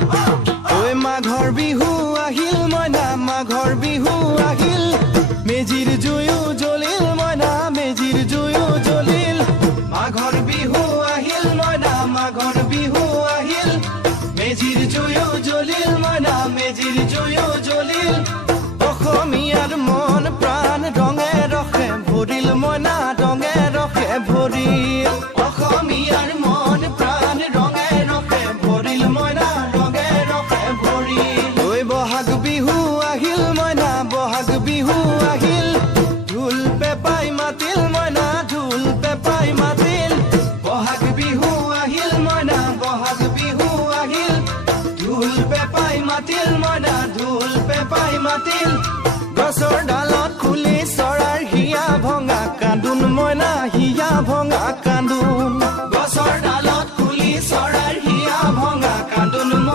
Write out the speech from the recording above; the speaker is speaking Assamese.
ঐ মাঘৰ বিহু আহিল মইনা মাঘৰ বিহু আহিল মেজিৰ জুয়ো জ্বলিল মইনা মেজিৰ জুয়ো জ্বলিল মাঘৰ বিহু আহিল মইনা মাঘৰ বিহু আহিল মেজিৰ জুয়ো জ্বলিল মইনা মেজিৰ জুয়ো জ্বলিল অসমীয়াৰ মন প্ৰাণ ৰঙে ৰসে ভৰিল মইনা ৰঙে ৰসে ভৰিল অসমীয়াৰ মন প্ৰাণ ৰঙে ৰসে ভৰিল মইনা ৰঙে ৰসে ভৰিল ঐ বহাগ বিহু আহিল মইনা বহাগ বিহু আহিল ঢোল পেপাই মাতিল মইনা ঢোল পেপাই মাতিল বহাগ বিহু আহিল মইনা বহাগ বিহু আহিল ঢোল পেপাই মাতিল মইনা ঢোল পেপাই মাতিল